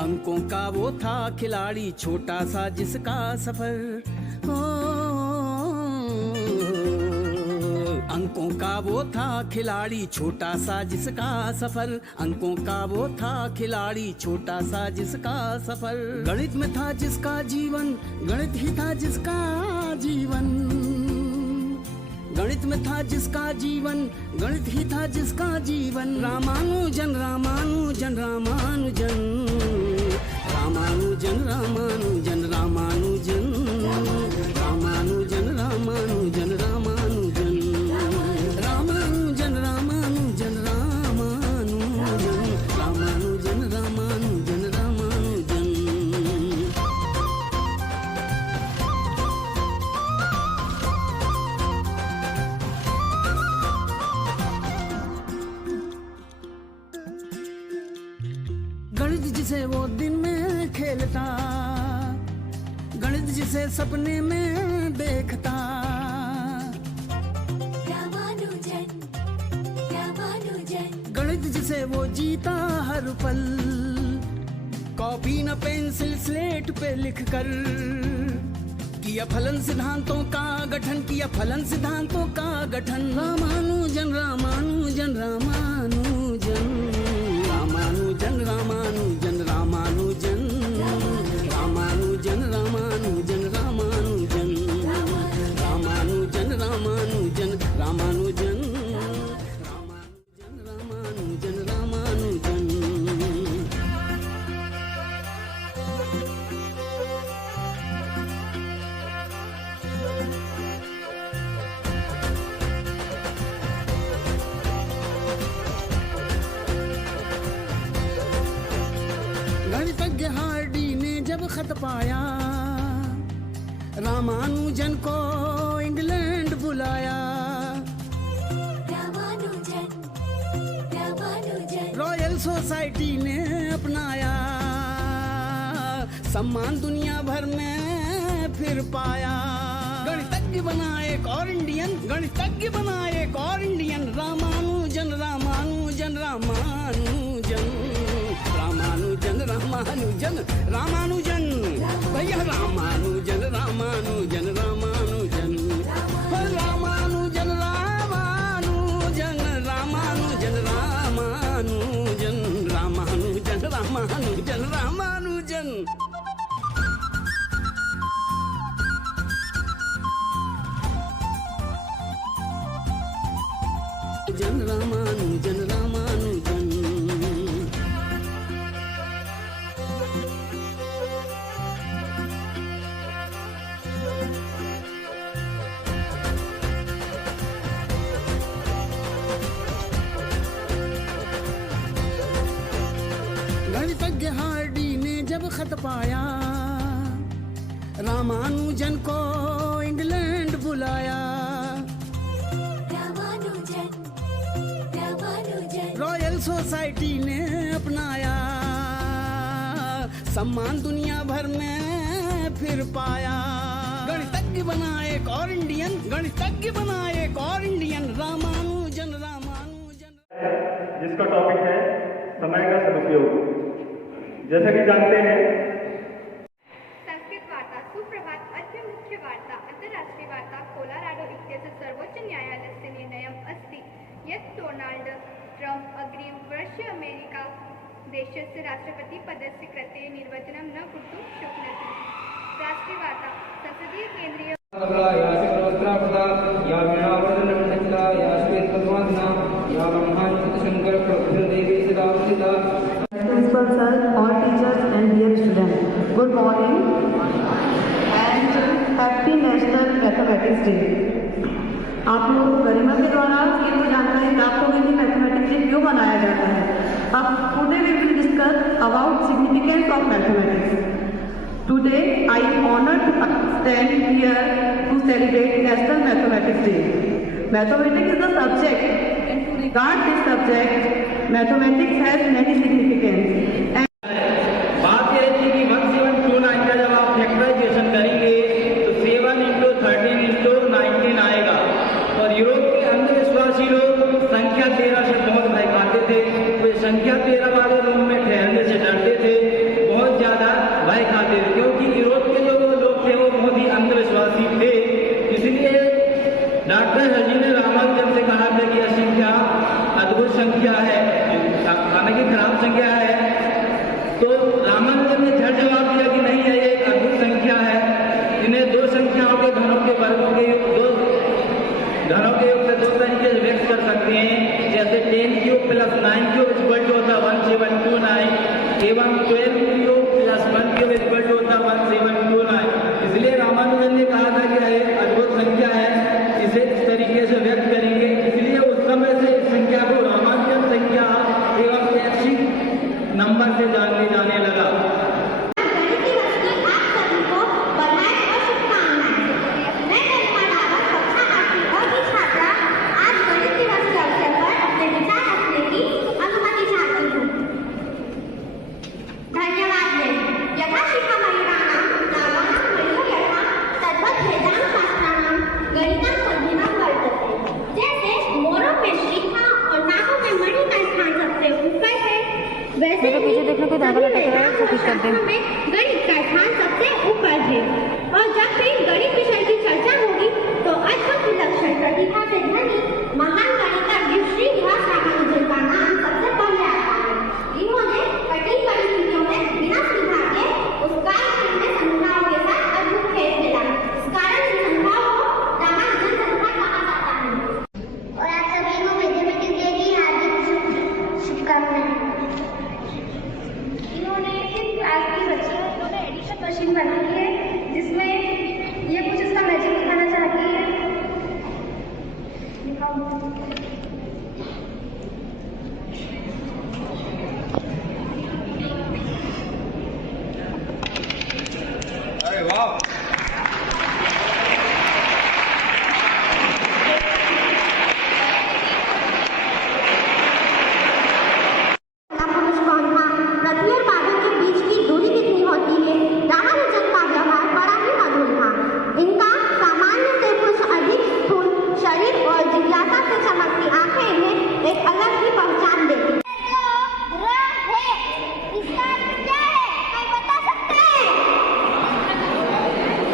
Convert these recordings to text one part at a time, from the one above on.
अंकों का वो था खिलाड़ी, छोटा सा जिसका सफर। अंकों का वो था खिलाड़ी, छोटा सा जिसका सफर। अंकों का वो था खिलाड़ी, छोटा सा जिसका सफर। गणित में था जिसका जीवन, गणित ही था जिसका जीवन। गणित में था जिसका जीवन, गणित ही था जिसका जीवन। रामानुजन रामानुजन रामानुजन, रामानुजन रामानुजन रामानुजन, रामानुजन रामानुजन रामानुजन, रामानुजन रामानुजन रामानुजन, रामानुजन रामानुजन रामानुजन। गणित जिसे वो दिन में खेलता, गणित जिसे सपने में देखता। रामानुजन रामानुजन, गणित जिसे वो जीता हर पल, कॉपी न पेंसिल स्लेट पे लिख कर। किया फलन सिद्धांतों का गठन, किया फलन सिद्धांतों का गठन। रामानुजन रामानुजन रामानुजन, रामानुजन रामानुजन रामानुजन, रामानुजन रामानुजन रामानुजन, रामानुजन रामानुजन रामानुजन, रामानुजन रामानुजन रामानुजन। गणितज्ञ हार्डी ने जब खत पाया, रामानुजन को इंग्लैंड बुलाया। रामानुजन रामानुजन, रॉयल सोसाइटी ने अपनाया, सम्मान दुनिया भर में फिर पाया। गणितज्ञ बना एक और इंडियन, गणितज्ञ बना एक और इंडियन। रामानुजन रामानुजन रामानुजन, रामानुजन रामानुजन रामानुजन, भैया रामानुजन रामानुजन रामानुजन, रामानुजन रामानुजन रामानुजन रामानुजन, रामानुजन रामानुजन रामानुजन। जन रामानुजन रामानुजन। गणितज्ञ हार्डी ने जब खत पाया, रामानुजन को इंग्लैंड बुलाया। रामानुजन रामानुजन, रॉयल सोसाइटी ने अपनाया, सम्मान दुनिया भर में फिर पाया। गणितज्ञ बना एक और इंडियन, गणितज्ञ बना एक और इंडियन। रामानुजन रामानुजन। जिसका टॉपिक है समय का सदुपयोग। जैसा कि जानते हैं, संस्कृत वार्ता, सुप्रभात, अद्य मुख्य वार्ता, अंतर्राष्ट्रीय वार्ता। कोलोराडो इत्यस्य सर्वोच्च न्यायालयस्य निर्णयम् अस्ति यत् डोनाल्ड ट्रम्प अग्रिमवर्षे अमेरिका देशस्य राष्ट्रपतिपदस्य कृते निर्वाचनं न कर्तुं शक्नोति। राष्ट्रीय वार्ता, संसदीय केंद्रीय Principal sir, all teachers and dear students, good morning and happy National Mathematics Day। आप लोग गरिमा के द्वारा ये तो जानकारी प्राप्त हो गई कि मैथमेटिक्स डे क्यों मनाया जाता है। अब today we will discuss about significance of mathematics. Today I am honoured to stand here to celebrate national mathematics day. Mathematics is the subject and to regard this subject mathematics has many significance। बात यह थी कि 1729 का जब आप factorisation करेंगे तो 7 × 13 × 19 आएगा। और यूरोप के अंधविश्वासी लोग संख्या 13 से बहुत भय खाते थे, वे संख्या 13 वाले रूम में ठहरने से डरते थे। प्लस 9 क्यूब इक्वल टू होता 1729 एवं 12 cube plus 1 cube equal to होता 1729। इसलिए रामानुजन ने कहा था कि यह अद्भुत संख्या है, इसे इस तरीके से व्यक्त करेंगे। इसलिए उस समय से इस संख्या को रामानुजन संख्या एवं ऐच्छिक नंबर से जाने लगा। मेरे पीछे देखने को धागा लटक रहा है, कोशिश करते हैं। गणित का स्थान सबसे ऊपर है और जब भी गणित विषय की चर्चा होगी तो अद्भुत विलक्षण प्रतिभा से धनी महान गणितज्ञ श्री निवास रामानुजन का नाम सबसे पहले आता है। इन्होंने कठिन परिस्थितियों में बिना सुधार के उस कालखंड में संख्याओं के साथ अद्भुत खेल खेला। इस कारण इन संख्याओं को रामानुजन संख्या कहा जाता है। और आप सभी को मैथमेटिक्स डे की हार्दिक शुभकामनाएं। एडिशन मशीन बनाई है जिसमें ये कुछ इसका मैजिक दिखाना चाहती है। अरे वाह,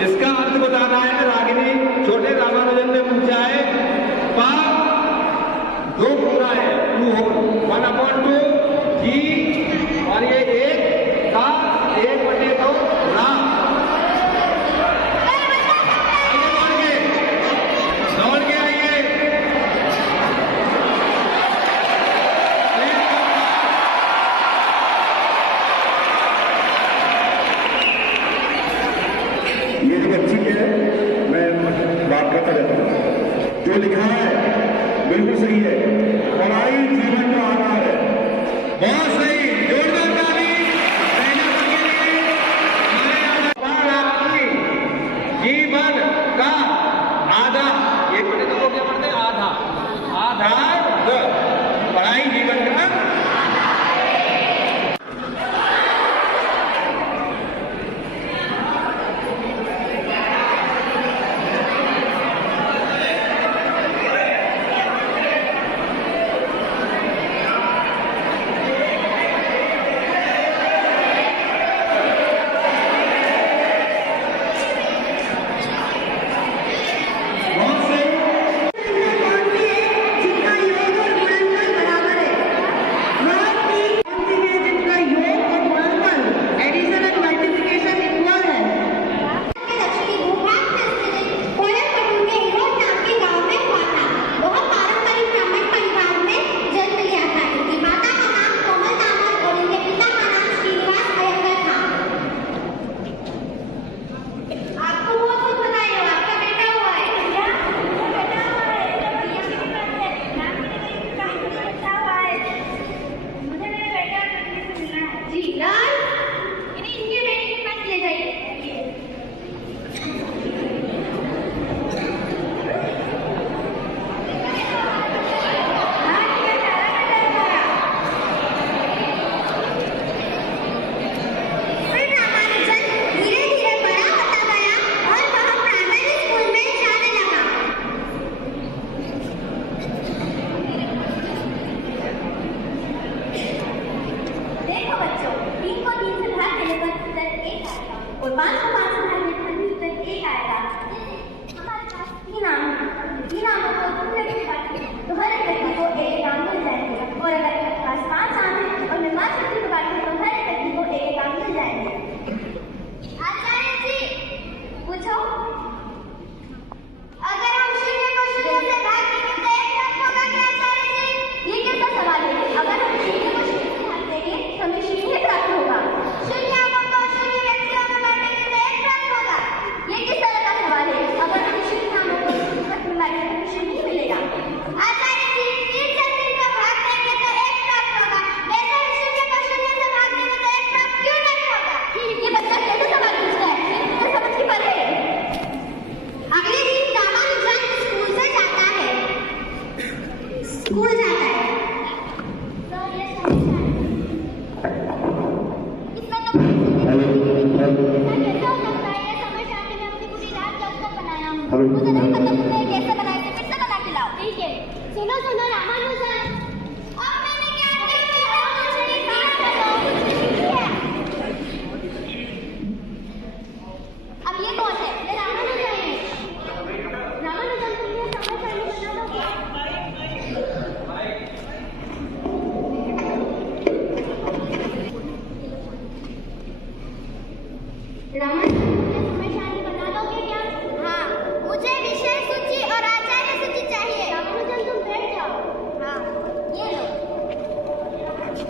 इसका अर्थ बताना है रागिनी। छोटे रामानुजन ने पूछा है पा दो पूरा है 1/2 जी और ये 1 का 1/2 रा। दौड़ के आइए। ये जो बच्ची है, मैं बात करता रहता हूँ, जो लिखा है बिल्कुल सही है। पढ़ाई जीवन का आधार है। बहुत सही, जोरदार ताली। जीवन का आधा, 1/2 को क्या पढ़ते हैं? आधा। आधार पढ़ाई जीवन का अगर हम शून्य को शून्य से भाग देंगे तो एक अंक होगा क्या आचार्य जी? ये कैसा सवाल है?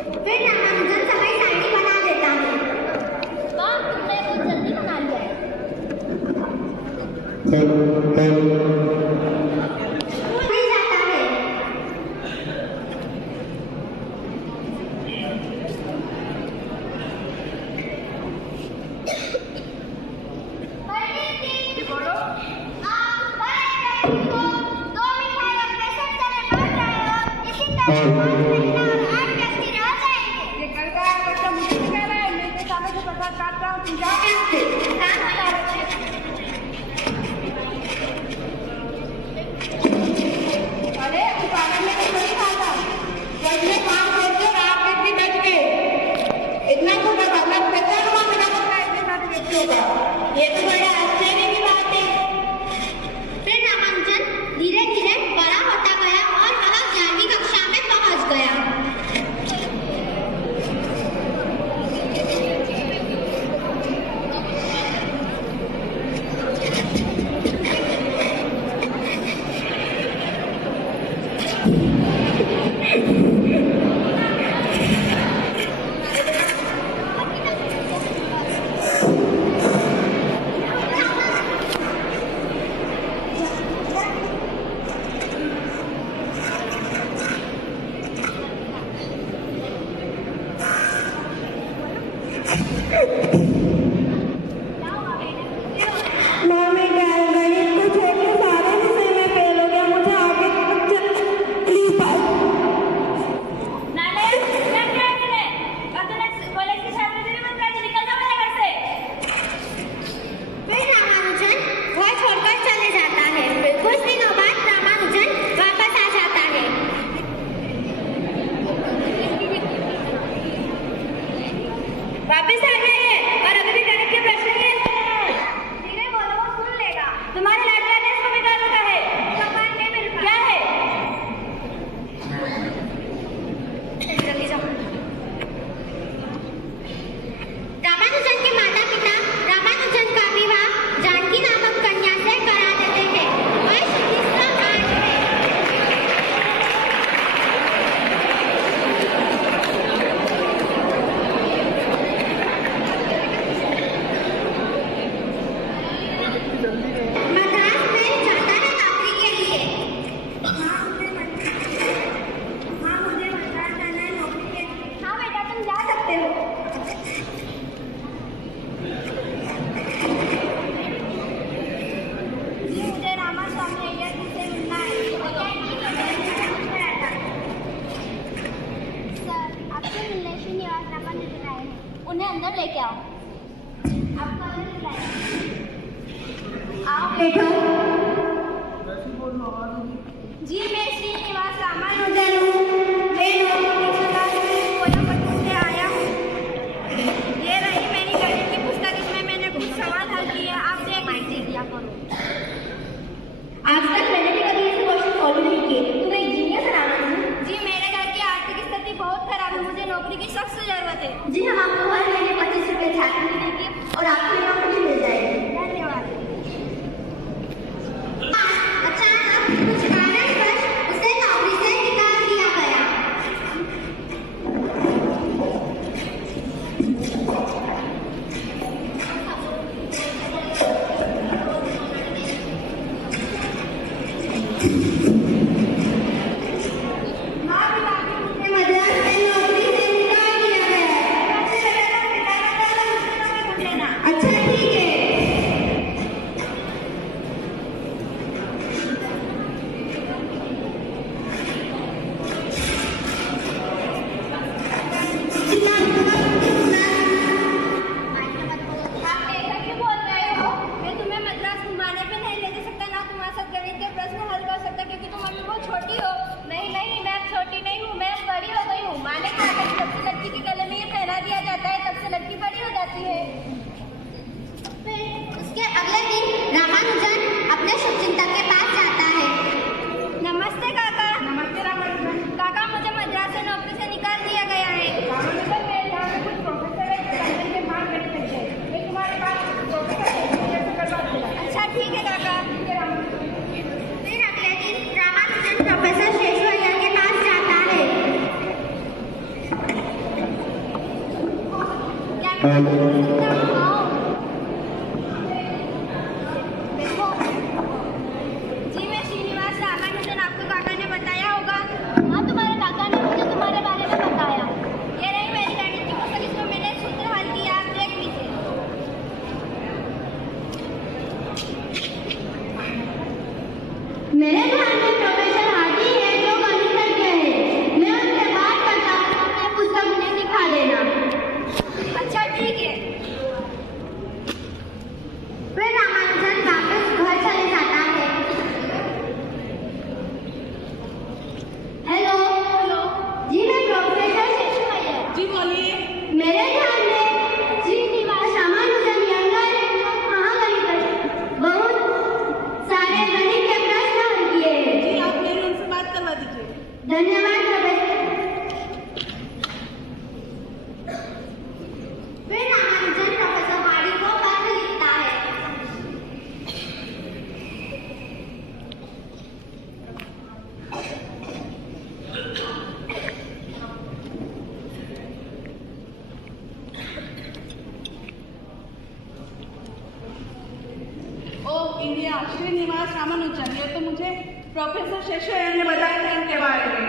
फिर रामानुजन सफाई सारणी बना देता है। वाह, तुमने बहुत जल्दी बना लिया है। स्कूल जाता है। ये तो बड़ा आश्चर्य की बात है। फिर रामानुजन धीरे धीरे बड़ा होता गया और वह 11वीं कक्षा में पहुंच गया। वापस आ जाइए और अभी भी गणित के प्रश्न ही धीरे बोलो, वो सुन लेगा। तुम्हारे लाडला ने इसको बिगाड़ रखा है। क्या है? जल्दी जाओ। रामानुजन के माता पिता रामानुजन का विवाह जानकी नामक कन्या से करा देते हैं। वर्ष 1908 में मद्रास में जाता है नौकरी के लिए। मुझे मद्रास जाना है नौकरी के लिए। हाँ बेटा, तुम जा सकते हो। मुझे रामास्वामी अय्यर जी से मिलना है। सर, आपसे मिलने श्रीनिवास रामानुजन आए हैं। उन्हें अंदर लेके आओ। आपका आओ बैठो। जी, मैं श्रीनिवास रामानुजन हूँ। मैं नौकरी की तलाश में कोयम्बटूर से आया हूँ। ये रही मेरी गणित की पुस्तक, इसमें मैंने कुछ सवाल हल किए। आप देख दिया करो। आज तक मैंने भी कभी ऐसे क्वेश्चन सॉल्व नहीं किए। तुम एक जीनियस है रामानुजन। जी, मेरे घर की आर्थिक स्थिति बहुत खराब है। मुझे नौकरी की सख्त जरूरत है। जी, हम आपको हर महीने 25 रुपए छात्रवृत्ति देंगे और आपको नौकरी मिल जाएगी। धन्यवाद। अचानक कुछ कारणवश उसे नौकरी से निकाल दिया गया। मुझे मद्रास में नौकरी से निकाल दिया गया है। अच्छा, ठीक है। आप ऐसा क्यों बोल रहे हो? मैं तुम्हें मद्रास घुमाने पे नहीं ले जा सकता, ना तुम्हारे साथ गणित के प्रश्न हल कर सकता, क्योंकि तुम अभी बहुत छोटी हो। नहीं, मैं छोटी नहीं हूँ, मैं बड़ी हो गई हूँ। माँ ने कहा था कि जब से लड़की के गले में ये पहना दिया जाता है, तब से लड़की बड़ी हो जाती है। फिर उसके अगले दिन रामानुजन अपने शुभचिंतक के पास जाता है। नमस्ते काका। नमस्ते रामानुजन। काका, मुझे मद्रास से नौकरी से निकाल दिया गया है। रामानुजन, मेरे यहाँ में कुछ प्रोफेसर है जो लंदन के बाहर गणित लिखते हैं। मैं तुम्हारे पास प्रोफेसर है, मुझे तो करवा देना। अच्छा, ठीक है काका। फिर अगले दिन रामानुजन प्रोफेसर शेषवैया के पास जाता है। जी मैं श्रीनिवास रामानुजन, आपको काका ने बताया होगा। हाँ, तुम्हारे काका ने मुझे तुम्हारे बारे में बताया। ये रही मेरी गणित की पुस्तक, इसमें मैंने सूत्र हल किया, आप देख लीजिए। मेरे ध्यान में प्रोफेसर हार्डी है जो गणितज्ञ है। मैं उनसे बात करता हूँ, अपनी पुस्तक उन्हें दिखा देना। अच्छा ठीक है। फिर रामानुजन वापस घर चले जाता है। हेलो हेलो जी, मैं प्रोफेसर शिशुमैया। जी बोलिए। मेरे ध्यान में श्रीनिवास रामानुजन यंगर महागणितज्ञ बहुत सारे गणित के प्रश्न हल किए हैं। जी आप मेरे उनसे बात करवा दीजिए। धन्यवाद प्रोफेसर। फिर रामानुजन प्रोफेसर हार्डी को पत्र लिखता है। ओ इंडिया, श्रीनिवास रामानुजन, ये तो मुझे प्रोफेसर शेषैया ने बताया था इनके बारे में।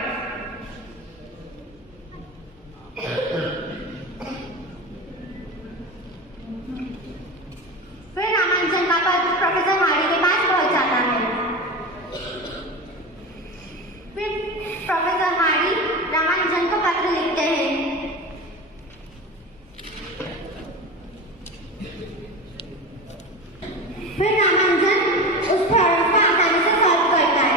फिर रामानुजन का पत्र प्रोफेसर हार्डी के पास पहुंच जाता है। फिर प्रोफेसर हार्डी रामानुजन को पत्र लिखते हैं। फिर रामानुजन उस प्रॉब्लम को आसानी से सॉल्व करता है।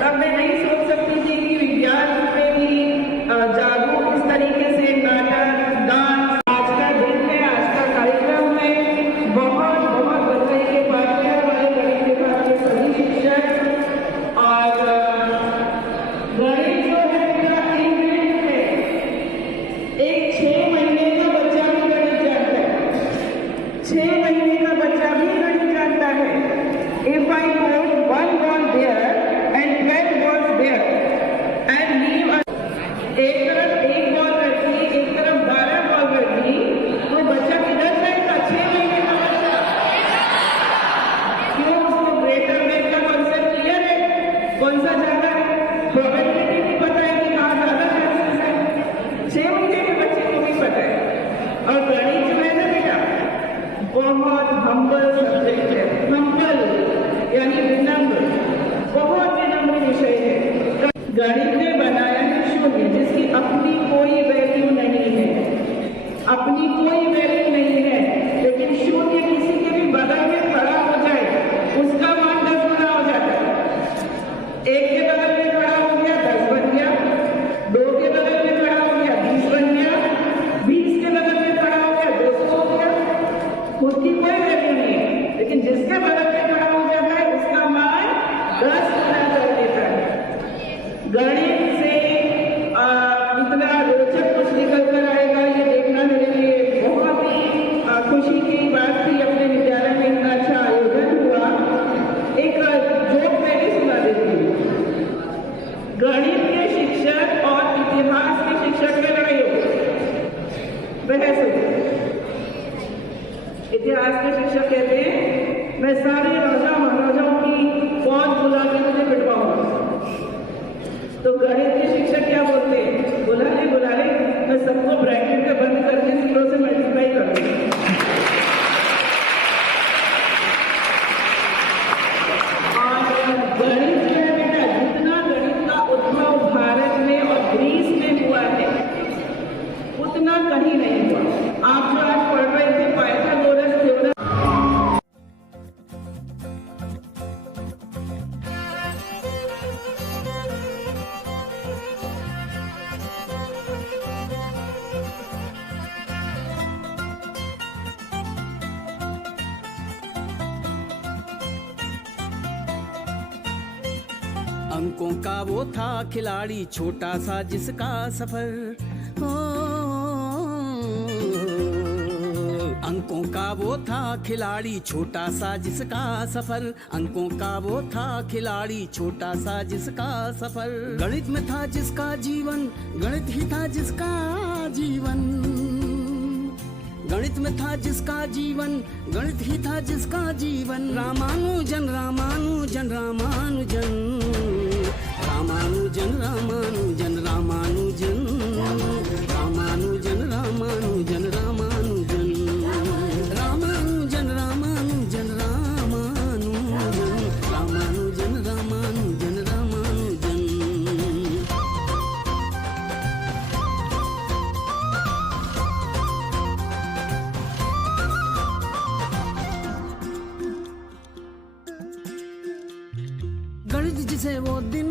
तब मैं नहीं सोच सकती थी कि विज्ञान में भी जादू इस तरीके से नाटक डांस। आज का दिन है, आज का कार्यक्रम है। बहुत बहुत बधाई के पात्र हैं हमारे गणित विभाग के सभी शिक्षक। और गणित जो है मेरा इवेंट है। एक 6 महीने का बच्चा भी गणित जानता है। 6 महीने का बच्चा भी गणित जानता है। If I put 1 ball there and 12 balls there and leave एक तरफ 1 बॉल रखी, एक तरफ 12 बॉल रखी, तो बच्चा किधर जाएगा? 6 महीने का बच्चा। क्यों? उसको ग्रेटर देन का कॉन्सेप्ट क्लियर है, कौन सा ज्यादा है, प्रोबेबिलिटी भी पता है कि कहाँ ज्यादा चांसेस है। 6 महीने के बच्चे को भी पता है। और गणित जो है ना बेटा, बहुत हम्बल सब्जेक्ट है। हम्बल यानी विनम्र, बहुत विनम्र विषय है। गणित ने बनाया है शून्य, जिसकी अपनी कोई वैल्यू नहीं है, अपनी कोई वैल्यू नहीं है। लेकिन शून्य किसी के भी बगल में खड़ा हो जाए, उसका मान 10 गुना हो जाता है। 1 के बगल में खड़ा हो गया 10 बन गया, 2 के बगल में खड़ा हो गया 20 बन गया, 20 के बगल में खड़ा हो गया 200 हो गया। खुद की कोई वैल्यू नहीं है, लेकिन जिसके बगल में खड़ा हो जाता है उसका मान 10 गुना कर देता है। गणित से इतना रोचक कुछ निकल कर आएगा, ये देखना मेरे लिए बहुत ही खुशी की बात थी। अपने विद्यालय में इतना अच्छा आयोजन हुआ। एक जोक मैं भी सुना देती हूँ। गणित के शिक्षक और इतिहास के शिक्षक में लड़ाई हो गई, बहस हो गई। इतिहास के शिक्षक कहते हैं मैं सारे राजा महाराजाओं की फौज बुला के मुझे पिटवाऊंगा। तो गणित के शिक्षक क्या बोलते हैं? बुला ले, मैं सबको ब्रैकेट में बंद करके 0 से मल्टीप्लाई कर दूंगा। और गणित जो है बेटा, जितना गणित का उद्भव भारत में और ग्रीस में हुआ है, उतना कहीं नहीं हुआ। आप जो आज पढ़ रहे थे पाइथागोरस थ्योरम, अंकों का वो था खिलाड़ी, छोटा सा जिसका सफर। अंकों का वो था खिलाड़ी छोटा सा जिसका सफर, अंकों का वो था खिलाड़ी छोटा सा जिसका सफर। गणित में था जिसका जीवन, गणित ही था जिसका जीवन। गणित में था जिसका जीवन, गणित ही था जिसका जीवन। रामानुजन रामानुजन रामानुजन, रामानुजन रामानुजन रामानुजन, रामानुजन रामानुजन रामानुजन, रामानुजन रामानुजन रामानुजन, रामानुजन रामानुजन रामानुजन। गणित जिसे वो दिन